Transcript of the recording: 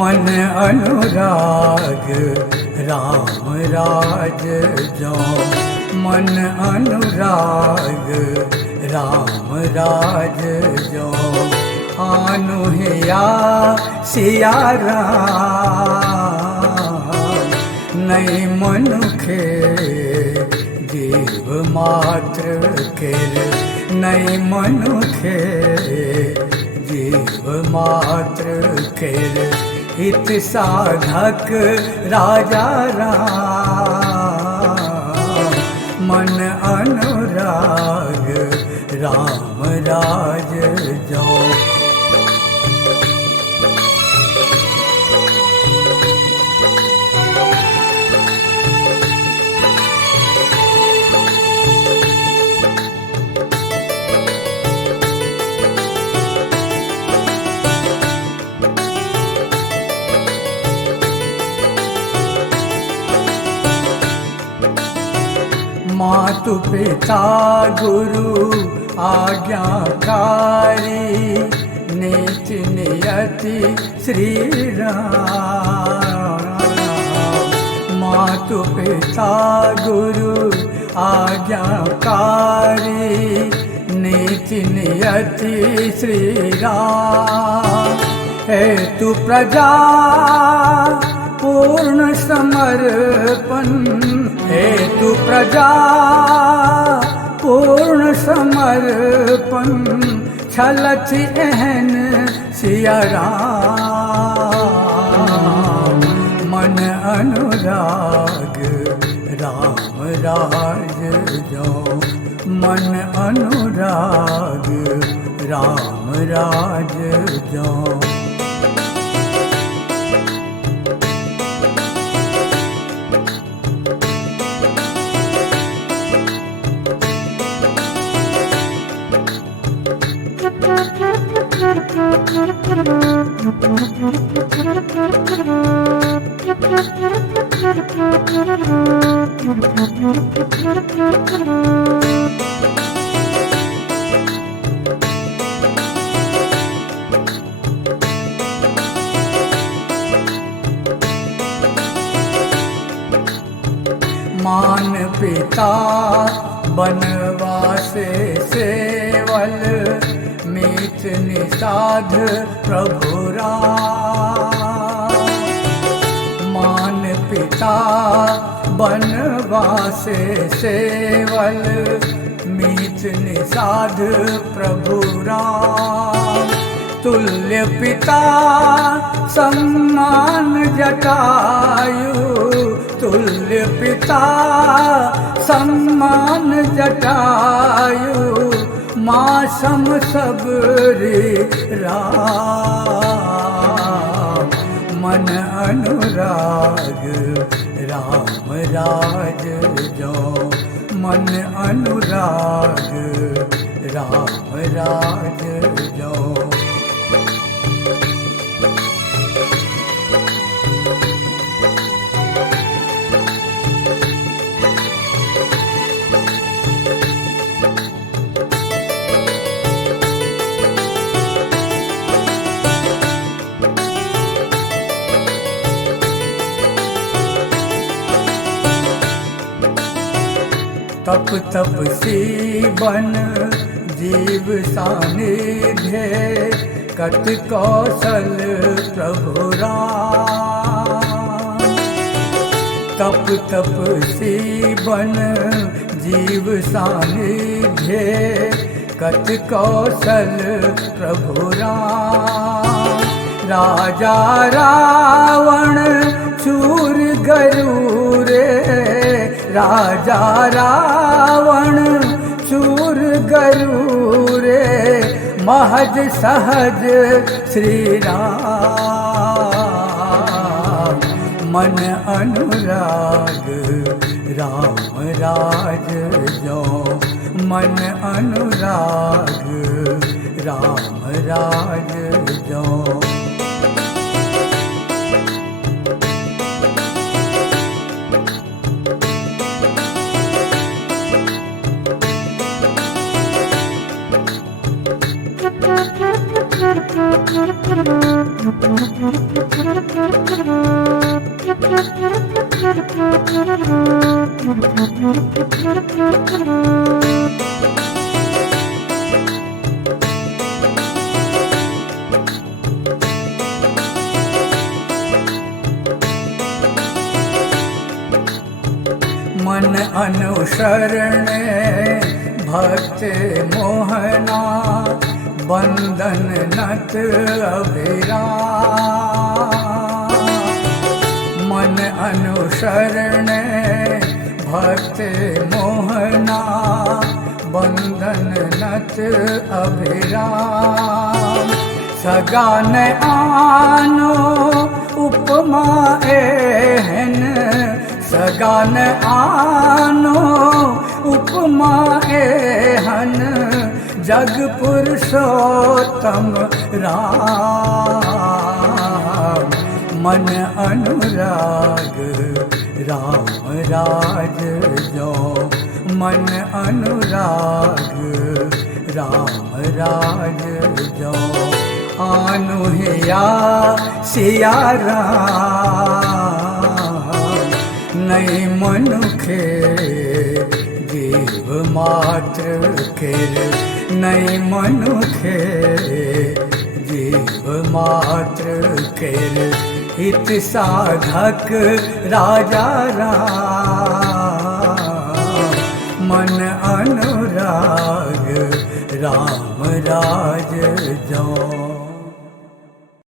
मन अनुराग राम राज जो, मन अनुराग राम राज जो, आनु हिया सिया राम। नहीं मनुखे जीव मात्र के, नहीं मनुखे जीव मात्र के, हित साधक राजा राम। मन अनुराग राम राज जो। मातु पिता गुरु आज्ञाकारी, नीति नियति श्री राम। मातु पिता गुरु आज्ञाकारी, नीति नियति श्री राम। हेतु प्रजा पूर्ण समर्पण, हेतु प्रजा पूर्ण समर्पण, छलत एहन सिया राम। मन अनुराग राम राज जो, मन अनुराग राम राज जो। मान पिता बनवासे सेवल, मीत निषाद प्रभु राम। मान पिता बनवासे सेवल, मीत निषाद प्रभु राम। तुल्य पिता सम्मान जटायु, तुल्य पिता सम्मान जटायु, माँ सम सबरी राम। मन अनुराग राम राज जो, मन अनुराग राम राज जो। तप तपसी बन जीव सानिध्य, कत कौशल प्रभु राम। तप तपसी बन जीव सानिध्य, कत कौशल प्रभु राम। राजा रावण चूर गरूरे, राजा रावण चूर गरूरे, महज सहज श्री राम। मन अनुराग राम राज जो, मन अनुराग राम राज जो। मन अनुसरण भक्त मोहना बंधन नत अभिराम। मन अनुसरण भक्त मोहना बंधन नत अभिराम। सगान आनो उपमा एहन सगान आनो उपमा एहन जग पुरुषोत्तम राम। मन अनुराग राम राज जो। मन अनुराग राम राज जो। आनु हिया सिया राम नहीं मनुखे जीव मात्र के नहीं मनुखे जीव मात्र के हित साधक राजा राम। मन अनुराग राम राज जो।